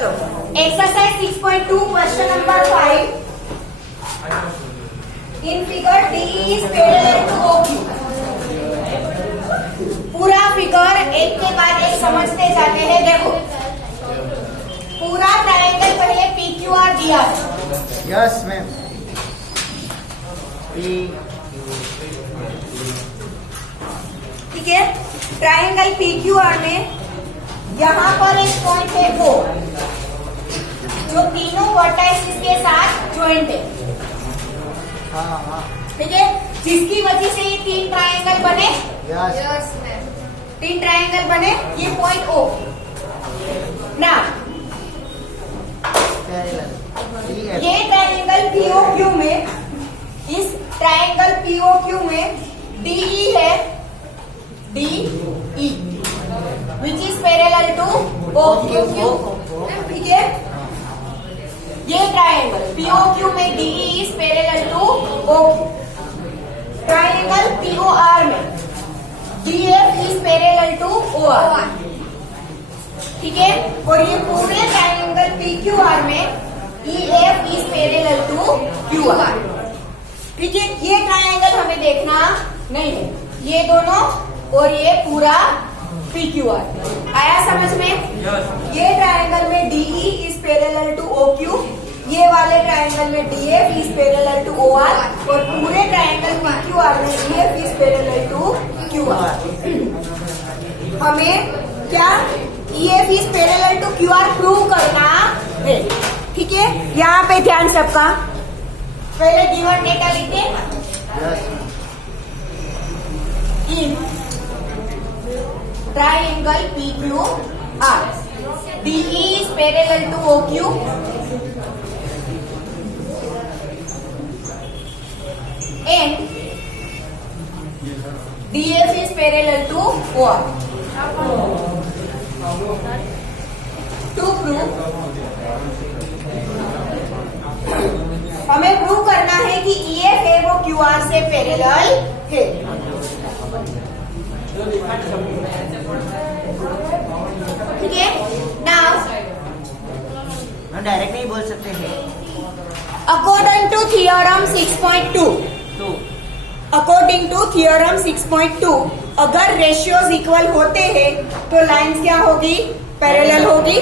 चलो exercise 6.2 question number 5 in figure D is parallel to O Q. पूरा figure एक के बाद एक समझते जाते हैं। देखो पूरा ट्रायंगल पहले पी क्यू आर दिया है। Yes ma'am. ठीक है, ट्रायंगल पी क्यू आर में यहाँ पर एक पॉइंट है वो जो तीनों वर्टाइसिस के साथ ज्वाइंट है। ठीक है, जिसकी वजह से ये तीन ट्रायंगल बने। यस तीन ट्रायंगल बने। ये पॉइंट ओ ना ये ट्रायंगल पीओक्यू में, इस ट्रायंगल पीओक्यू में डीई है, DE which is parallel to OQ. ठीक है, ये ट्रायंगल पीओक्यू में DE is parallel to OQ. Triangle POR में DF is parallel to OR. ठीक है, और ये पूरे ट्रायंगल पीक्यूआर में EF is parallel to QR. ठीक है, ये ट्रायंगल हमें देखना नहीं है, ये दोनों और ये पूरा पीक्यूआर। आया समझ में? ये ट्रायंगल में DE is parallel to O Q, ये वाले ट्रायंगल में DF is parallel to O R, और पूरे ट्रायंगल पीक्यूआर में EF is parallel to Q R. हमें क्या E F is parallel to Q R prove करना है। ठीक है, यहाँ पे ध्यान सबका। पहले गिवन डेटा लिखते हैं। In triangle PQR DE is parallel to OQ and DF is parallel to OR. To prove, हमें प्रूव करना है कि EF है वो QR से पैरेलल है। ठीक है, नाउ हम डायरेक्ट नहीं बोल सकते हैं। According to theorem 6.2, according to theorem 6.2 अगर रेशियोज इक्वल होते हैं तो लाइंस क्या होगी? पैरेलल होगी।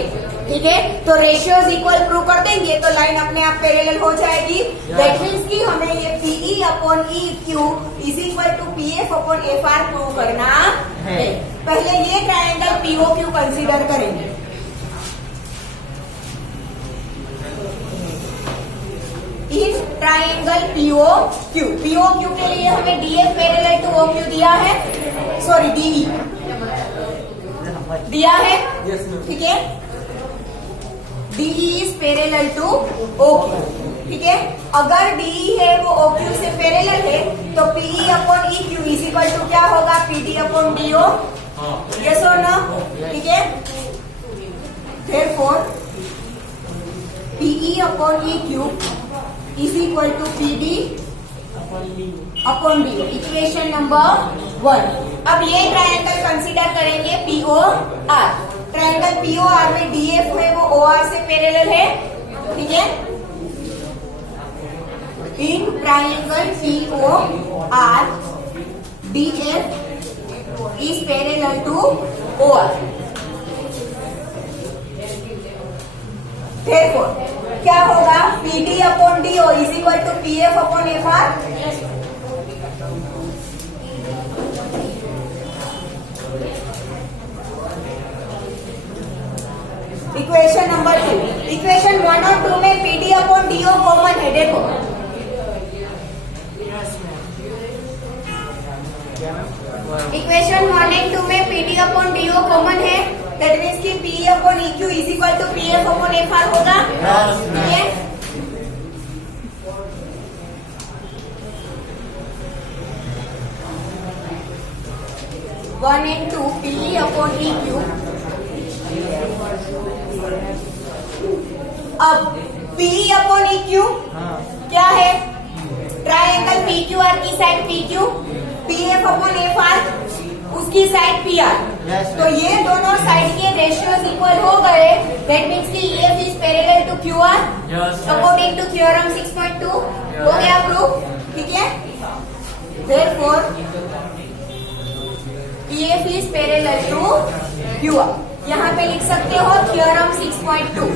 ठीक है, तो रेशियोज इक्वल प्रूव कर देंगे तो लाइन अपने आप पैरेलल हो जाएगी। दैट मीन्स कि हमें ये PE upon EQ is equal to PF upon FR prove करना है। पहले ये ट्रायंगल POQ कंसीडर करेंगे। इस ट्रायंगल POQ के लिए हमें DF पैरेलल टू OQ दिया है, सॉरी DE दिया है। ठीक है, DE is parallel to OQ। ठीक है, अगर DE है वो OQ से पैरेलल है तो PE upon EQ is equal to क्या होगा? PD upon DO। यस और नो? ठीक है, therefore PE upon EQ is equal to PD upon DO। Equation number 1। अब ये ट्रायंगल कंसीडर करेंगे POR। ट्रायंगल POR में DF है वो OR से पैरेलल है। ठीक है, in triangle POR DF is parallel to OR। Therefore, क्या होगा? PD upon DO is equal to PF upon FR। Equation number 2। Equation 1 और 2 में PD अपॉन DO कॉमन है। देखो इक्वेशन 1 एंड 2 में PD अपॉन DO कॉमन है। दैट मीन्स कि PE upon EQ is equal to PF upon FR होगा। ठीक है, one and 2 PE upon EQ। अब PE अपॉन EQ क्या है? ट्रायंगल PQR की side PQ, PF upon FR उसकी साइड PR। Yes, तो ये दोनों साइड के रेशियोज इक्वल हो गए, दैट मीन्स कि EF is parallel to QR according to theorem 6.2। हो गया प्रूफ, ठीक है। Therefore EF is parallel to QR। यहाँ पे लिख सकते हो थ्योरम 6.2।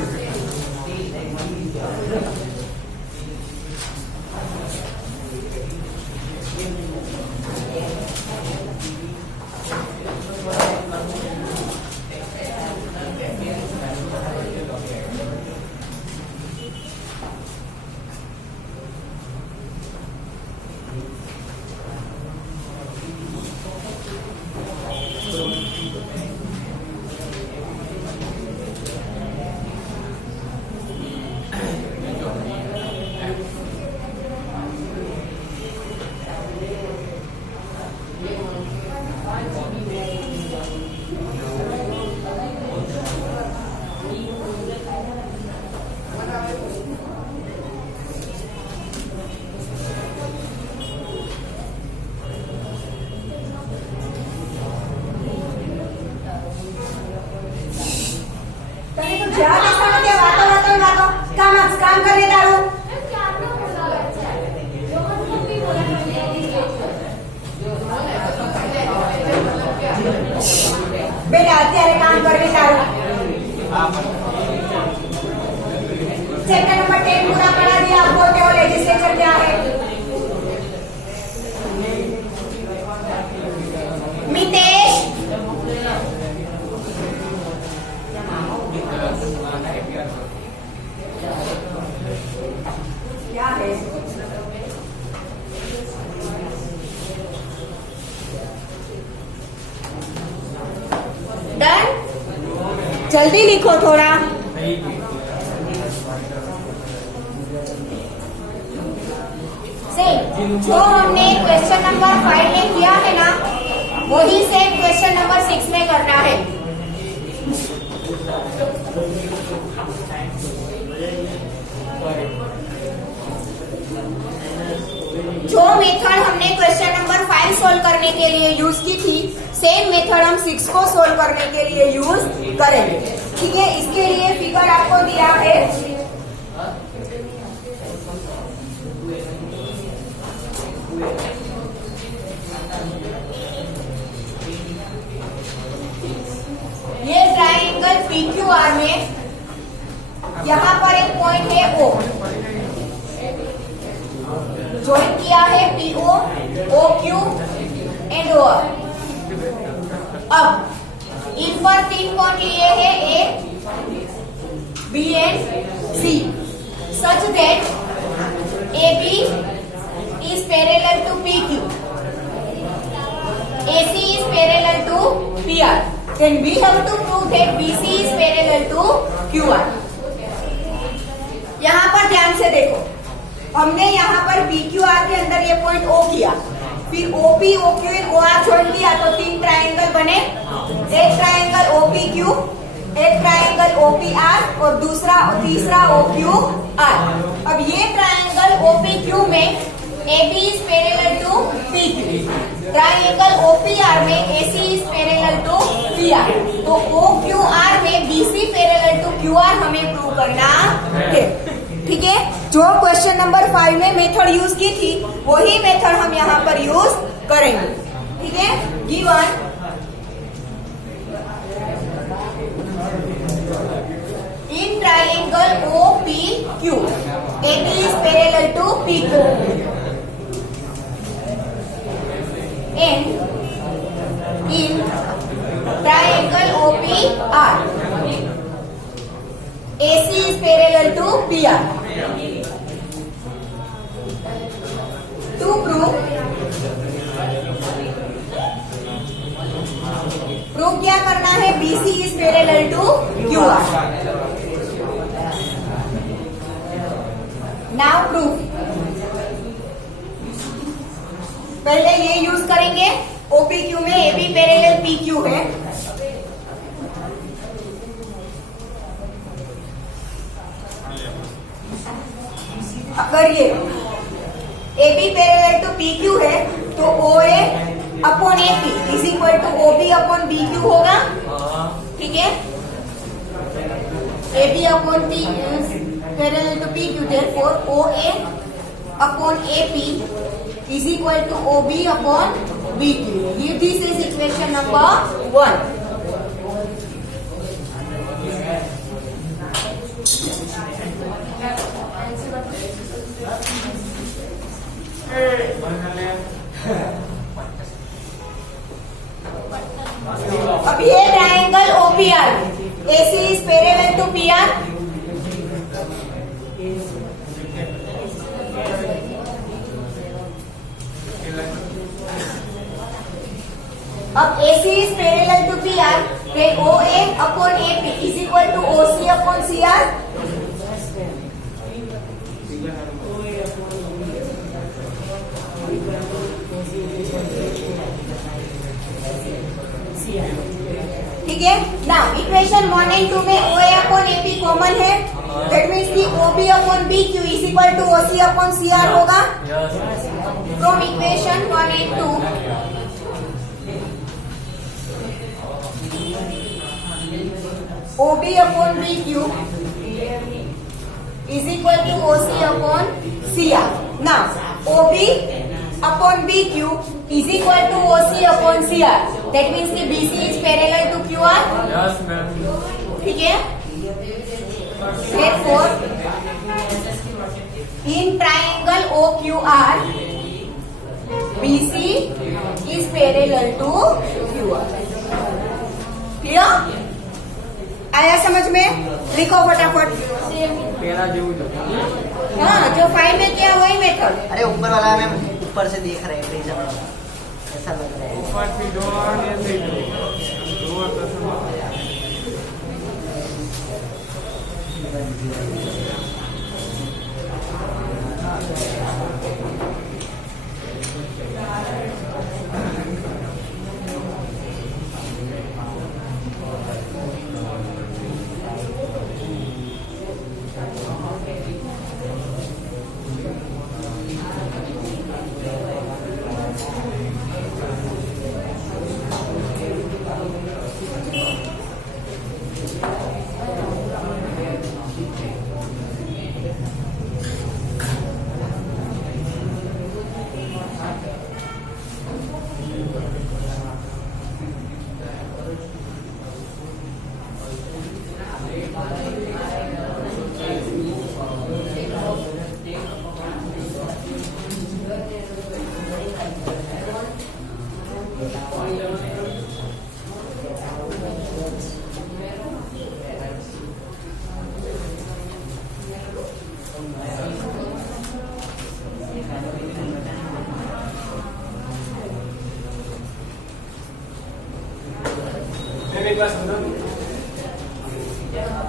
काम करने दारू बेटा અત્યારે કામ કરવી તારું चैप्टर नंबर 10 पूरा करा दिया आपको। क्या लेजिस्लेचर क्या है? मितेश क्या है? डन, जल्दी लिखो थोड़ा। जो हमने क्वेश्चन नंबर 5 में किया है ना, वही सेम क्वेश्चन नंबर 6 में करना है। जो मेथड हमने क्वेश्चन नंबर 5 सोल्व करने के लिए यूज की थी, सेम मेथड हम 6 को सोल्व करने के लिए यूज करेंगे। ठीक है, इसके लिए फिगर आपको दिया है। ये ट्राइंगल PQR में यहाँ पर एक पॉइंट है O, ज्वाइन किया है PO, OQ एंड OR। अब इन पर 3 पॉइंट लिए हैं A, B and C, such that AB is parallel to PQ, AC is parallel to PR. Then we have to prove that BC is parallel to QR. यहाँ पर ध्यान से देखो, हमने यहाँ पर PQR के अंदर ये पॉइंट O किया, फिर OP, OQ और OR छोड़ दिया, तो 3 ट्राइंगल बने। एक ट्राइंगल OPQ, एक ट्राइंगल OPR और दूसरा और तीसरा OQR। अब ये ट्राइंगल OPQ में AB is parallel to PQ, triangle OPR में AC is parallel to PR, तो OQR में BC parallel to QR हमें प्रूव करना है। ठीक है, जो क्वेश्चन नंबर 5 में मेथड यूज की थी, वही मेथड हम यहाँ पर यूज करेंगे। ठीक है, given in triangle OPQ AB is parallel to PQ and in triangle OPR AC is parallel to PR. To prove क्या करना है? BC is parallel to QR. Now prove. पहले ये यूज करेंगे, OPQ में AB पैरेलल PQ है। अगर ये AB पैरेलल टू PQ है, तो OA upon AP is equal to OB upon BQ होगा, ठीक है। AB upon P parallel to PQ, therefore OA upon AP is equal to OB upon BQ। ये this is equation number 1। अब ये triangle OPR, AC is parallel to PR। अब AC is parallel to PR, then OA upon AP is equal to OC upon CR। ठीक है ना। इक्वेशन 1 and 2 में OA upon AP common है, that means कि OB upon BQ is equal to OC upon CR होगा। From equation 1 and 2 OB upon BQ is equal to OC upon CR। ना OB upon BQ is equal to OC upon CR. That means कि BC is parallel to QR. Yes, ma'am. ठीक है। Therefore, in triangle OQR, BC is parallel to QR. Clear? आया समझ में? लिखो फटाफट। पहला जो हाँ, जो 5 में किया वही मेथड। अरे ऊपर वाला मैम ऊपर से देख रहे हैं प्रिज्म में, ऐसा लग रहा है। ऊपर से दो और ये से दो और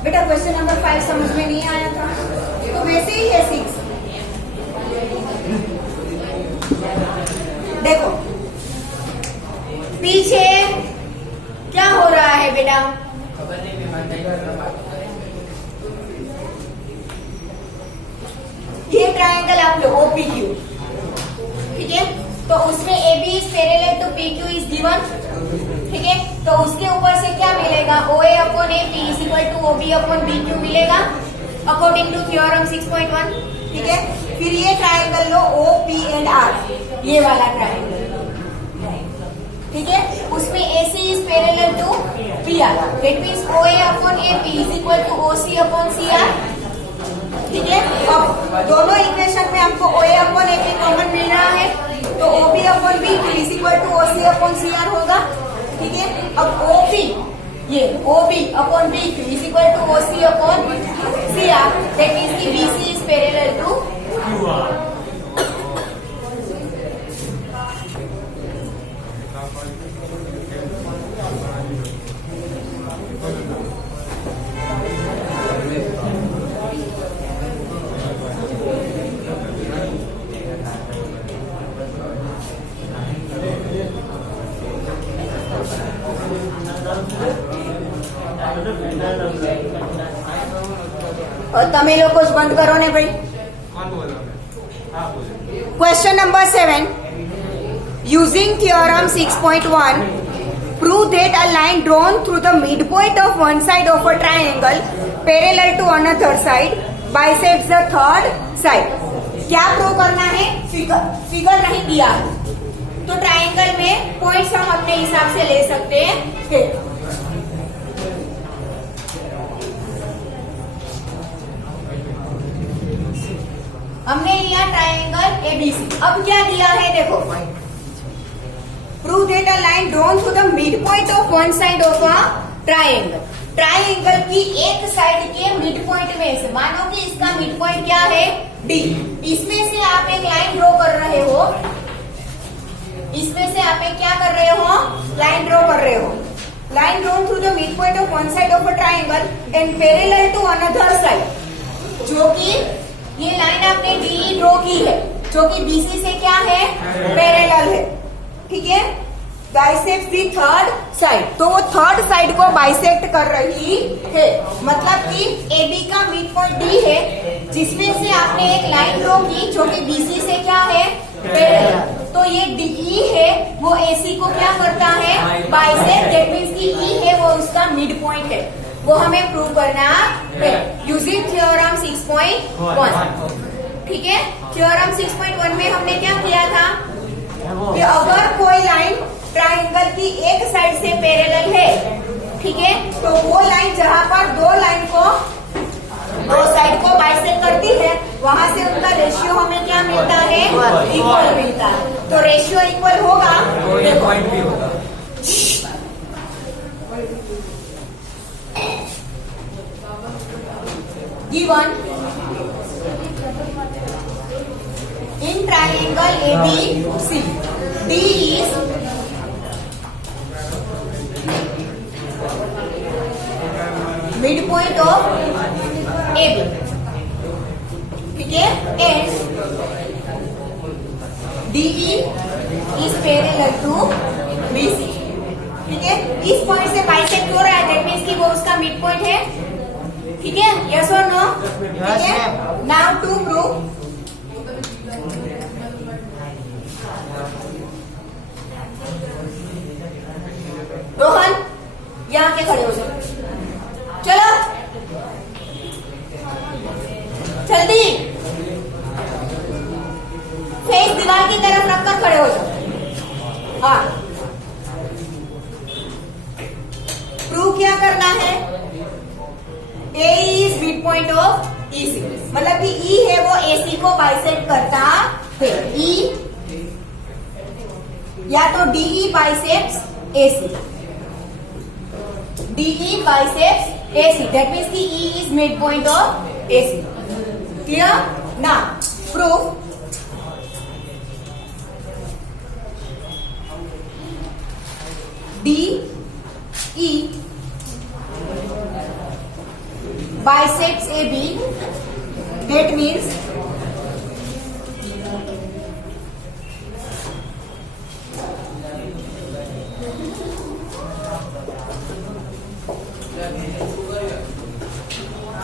बेटा क्वेश्चन नंबर 5 समझ में नहीं आया था तो वैसे ही है 6। देखो पीछे क्या हो रहा है बेटा, ये ट्राइंगल आप लो OPQ, ठीक है। तो उसमें AB is parallel to PQ is given, ठीक है। तो उसके ऊपर से क्या मिलेगा, OA upon AP is equal to OB upon BQ मिलेगा अकॉर्डिंग टू थ्योरम 6.1, ठीक है। फिर ये ट्राइंगल लो OP एंड R, ये वाला ट्राइंगल, ठीक है। उसमें AC is parallel to PR, that means OA upon AP is equal to OC upon CR, ठीक है। अब दोनों इक्वेशन में हमको OA अपॉन AP कॉमन मिल रहा है, तो OB upon BQ is equal to OC upon CR होगा, ठीक है। अब OP ये OB upon BQ is equal to OC upon CR, that means कि BC is parallel to QR। और તમે લોકો જ બંધ કરો ને ભાઈ। कौन बोल रहा है? आप बोलो। Question number 7, Using theorem 6.1, prove that a line drawn through the midpoint of one side of a triangle parallel to another side bisects the third side. क्या प्रूव करना है? फिगर नहीं दिया तो ट्राइंगल में पॉइंट्स हम अपने हिसाब से ले सकते हैं. हमने लिया ट्राइंगल एबीसी. अब क्या दिया है देखो, prove that a line drawn through the mid point of one side of a triangle. Triangle की एक साइड के मिड पॉइंट में से, मानो कि इसका मिड पॉइंट क्या है? डी. इसमें से आप एक लाइन ड्रॉ कर रहे हो, इसमें से आप एक क्या कर रहे हो? लाइन ड्रॉ कर रहे हो. Line drawn through the mid point of one side of a triangle and parallel to another side. जो कि ये लाइन आपने डी ड्रॉ की है, जो कि बीसी से क्या है? पैरेलल है. ठीक है. बाइसेक्ट दी थर्ड साइड, तो वो थर्ड साइड को बाइसेक्ट कर रही है. मतलब कि एबी का मिड पॉइंट डी है, जिसमें से आपने एक लाइन ड्रॉ की जो कि बीसी से क्या है? पैरेलल. तो ये डीई है, वो एसी को क्या करता है? बाइसेक्ट. दैट मीन्स कि ई है वो उसका मिड पॉइंट है. वो हमें प्रूव करना है यूजिंग थ्योरम 6.1. ठीक है. थ्योरम 6.1 में हमने क्या किया था कि अगर कोई लाइन ट्राइंगल की एक साइड से पैरेलल है, ठीक है, तो वो लाइन जहां पर दो लाइन को, दो साइड को बाइसेक्ट करती है, वहां से उनका रेशियो हमें क्या मिलता है? इक्वल मिलता है. तो रेशियो इक्वल होगा. पॉइंट भी होगा. Given in triangle ABC, D is midpoint of AB. ठीक है. And DE is parallel to BC. ठीक है. इस पॉइंट से बाइसेक्ट हो रहा है, दैट मीन्स कि वो उसका मिड पॉइंट है. ठीक है. यस और नो? ठीक है. नाउ टू प्रूव, रोहन यहाँ के खड़े हो जाओ. चलो जल्दी, फेस दीवार की तरफ रखकर खड़े हो जाओ. हाँ, प्रूव क्या करना है? A is mid point of EC. मतलब कि ई है वो एसी को बाइसेक्ट करता है. ई या तो DE bisects AC, DE bisects AC. That means कि E is mid point of AC. Clear? ना proof. DE bisects AB. That means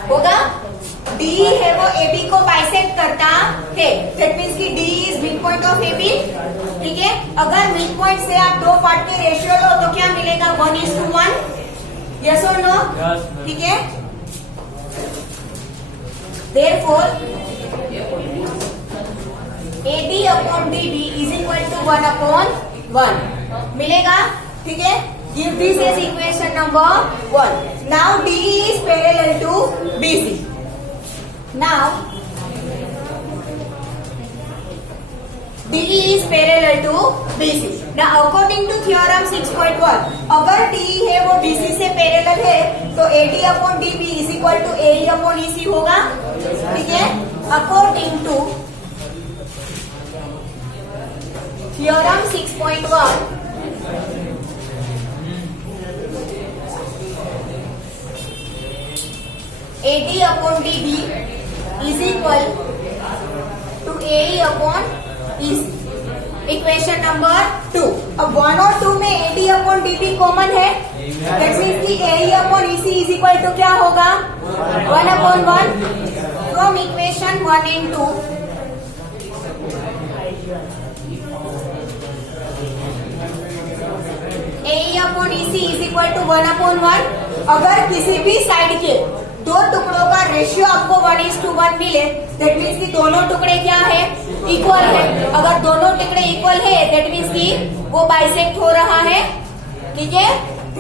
होगा DE है वो AB को बाइसेक्ट करता है. That means कि DE is mid point of AB. ठीक है. अगर मिड पॉइंट से आप दो पार्ट के रेशियो लो तो क्या मिलेगा? 1:1. यस और नो? ठीक है. Therefore, AD upon DB is equal to 1/1 मिलेगा. ठीक है. Give this as equation number 1. Now DE is parallel to BC. Now DE is parallel to BC. Now according to theorem 6.1, अगर DE है वो BC से पैरेलल है तो AD upon DB is equal to AE upon EC होगा. ठीक है. According to theorem 6.1, AD upon DB is equal to AE upon EC. Equation number 2. अब 1 और 2 में AD अपॉन DB कॉमन है. दैट मीन्स कि AE upon EC is equal to क्या होगा? 1/1. From equation 1 and 2 upon EC is equal to 1/1। अगर किसी भी साइड के दो टुकड़ों का रेशियो आपको 1:1 मिले, दैट मीन्स कि दोनों टुकड़े क्या है, इक्वल है। अगर दोनों टुकड़े इक्वल है, दैट मीन्स कि वो बाइसेक्ट हो रहा है, ठीक है।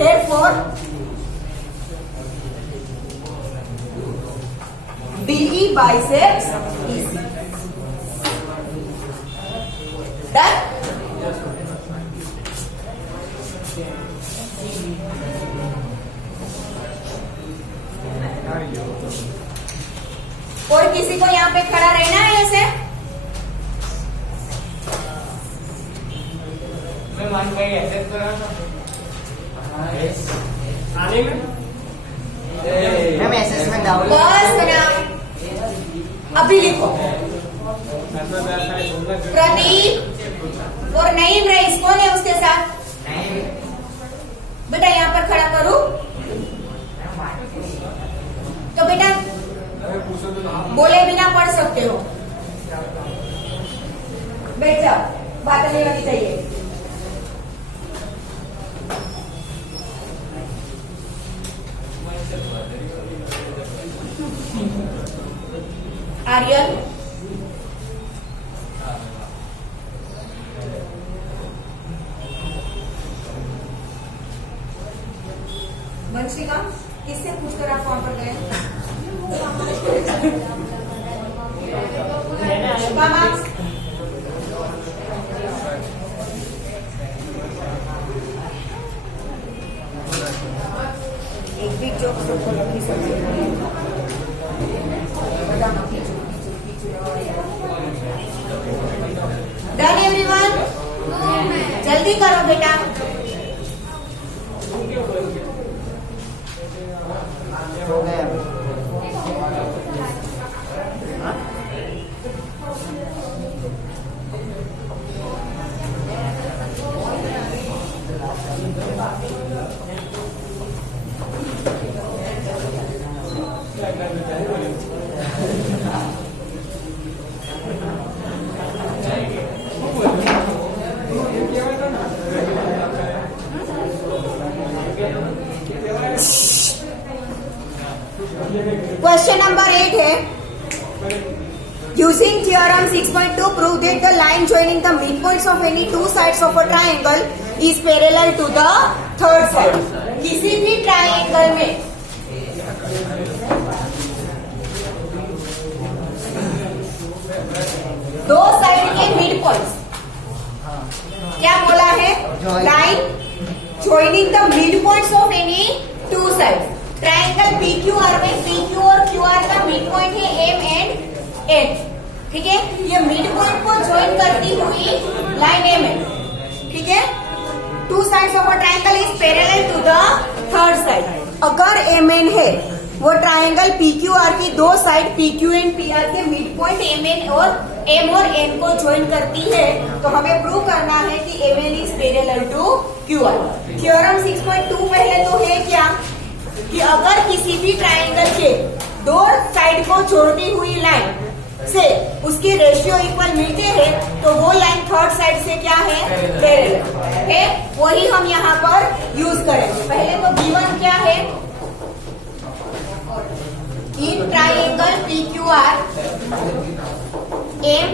Therefore DE bisects EC। Done? और किसी को यहाँ पे खड़ा रहना है ऐसे? मैं मान गई ऐसे करा ना। आने में मैम एसएस में डाउन बस बना। अभी लिखो प्रदीप और नईम रईस, कौन है उसके साथ? बेटा यहाँ पर खड़ा करूं तो बेटा बोले बिना पढ़ सकते हो। बैठ जाओ, बात नहीं होनी चाहिए। आर्यन, वंशिका, किससे पूछकर आप कौन पर गए? एक भी जोक सबको नहीं समझ। Done everyone? जल्दी करो बेटा। हो गया। क्वेश्चन नंबर 8 है, using theorem 6.2 prove that the line joining the midpoints of any two sides of a triangle is parallel to the third side। किसी भी ट्राइंगल में दो साइड के मिड पॉइंट्स क्या बोला है? Line joining the midpoints of any two sides। Triangle PQR में PQ और QR का मिड पॉइंट है M एंड N, ठीक है। ये मिड पॉइंट को ज्वाइन करती हुई लाइन M है, ठीक है। Two sides of a triangle is parallel to the third side. अगर MN है, वो ट्राइंगल PQR की दो साइड PQ एंड PR के मिड पॉइंट M और N को ज्वाइन करती है, तो हमें प्रूव करना है कि MN is parallel to QR। Theorem 6.2 पहले तो है क्या कि अगर किसी भी ट्राइंगल के दो साइड को जोड़ती हुई लाइन से उसके रेशियो इक्वल मिलते हैं, तो वो लाइन थर्ड साइड से क्या है? पैरेलल है। वही हम यहाँ पर यूज करेंगे। पहले तो गिवन क्या है? In triangle PQR M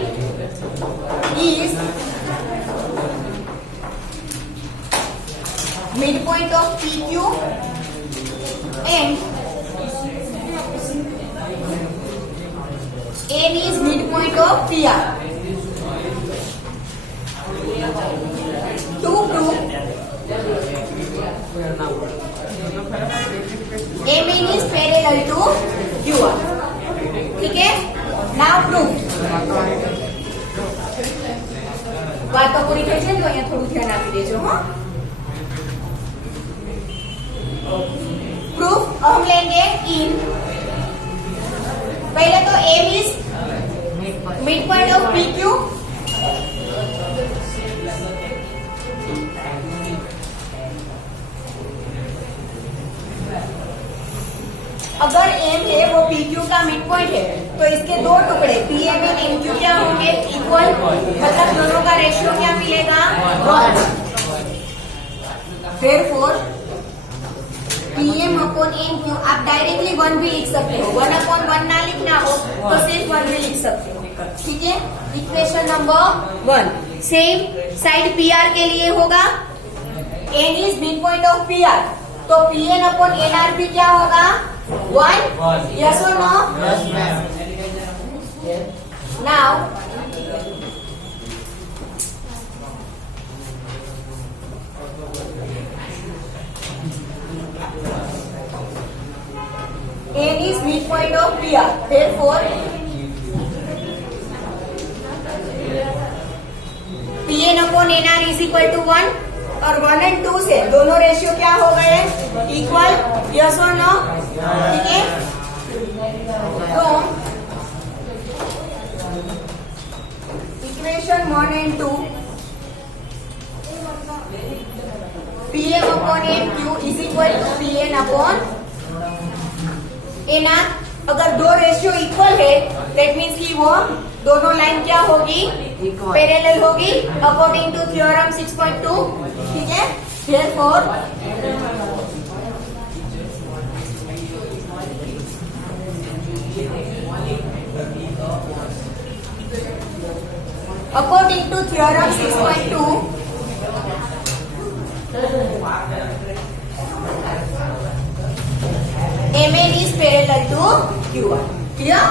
is midpoint of PQ and N is midpoint of PR। To prove MN is parallel to QR, ठीक है। Now prove। વાતો પૂરી થઈ છે તો અહીંયા થોડું ધ્યાન આપી દેજો। હા, प्रूफ हम लेंगे इन, पहले तो M is mid point of PQ, अगर M है वो PQ का मिड पॉइंट है, तो इसके दो टुकड़े PM एंड MQ क्या होंगे? इक्वल, मतलब दोनों का रेशियो क्या मिलेगा? 1। Therefore, PM upon NQ आप डायरेक्टली 1 भी लिख सकते हो. 1/1 ना लिखना हो तो सिर्फ 1 भी लिख सकते हो. ठीक है. Equation number 1. Same side PR के लिए होगा. N is mid point of PR. तो PN अपॉन NRP क्या होगा? 1. Yes or no? Yes, ma'am. Now, N is midpoint of PR. Therefore, PN upon NR is equal to 1 और 1 and 2 से दोनों रेशियो क्या हो गए? इक्वल. यस और नो? ठीक है. तो इक्वेशन 1 and 2 PM upon NQ is equal to PN upon NR. अगर दो रेशियो इक्वल है दैट मीन्स कि वो दोनों लाइन क्या होगी? Equal. पैरेलल होगी अकॉर्डिंग टू थ्योरम 6.2. ठीक है. Therefore, according to theorem 6.2, MN is parallel to Q1. Clear?